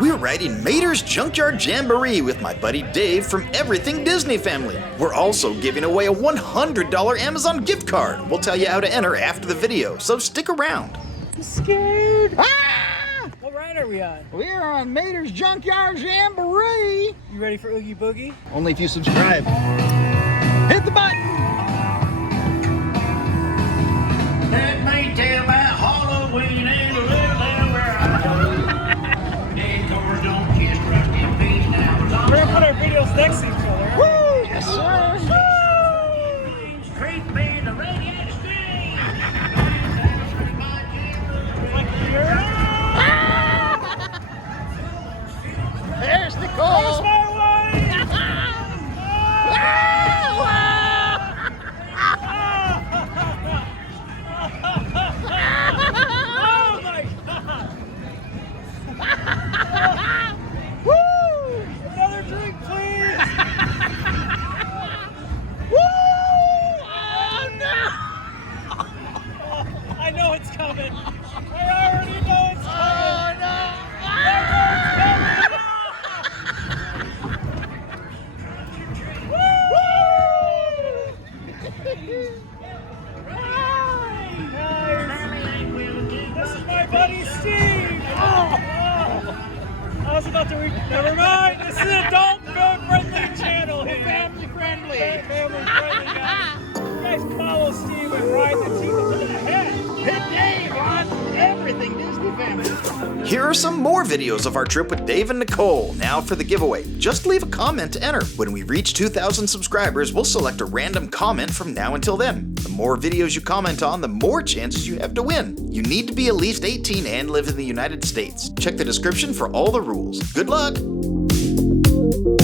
We're riding Mater's Junkyard Jamboree with my buddy Dave from Everything Disney Family. We're also giving away a $100 Amazon gift card. We'll tell you how to enter after the video, so stick around. I'm scared. Ah! What ride are we on? We're on Mater's Junkyard Jamboree. You ready for Oogie Boogie? Only if you subscribe. Hit the button. Let me tell about Halloween and the little where I go. Dead cars don't kiss rusty feet now. We're gonna put our videos next to each other. Woo! Yes, sir. Street be the radiator stream. There's Nicole. Cross my way! Oh my God! Woo! Another drink, please! Woo! Oh no! I know it's coming. I already know it's coming. Oh no! This is my buddy Steve. Oh. I was about to never mind. This is an adult friendly channel. Family friendly. Family friendly, guys. You guys follow Steve and ride the Teacups to the head. Hit Dave on Everything Disney Family. Here are some more videos of our trip with Dave and Nicole. Now for the giveaway. Just leave a comment to enter. When we reach 2,000 subscribers, we'll select a random comment from now until then. The more videos you comment on, the more chances you have to win. You need to be at least 18 and live in the United States. Check the description for all the rules. Good luck!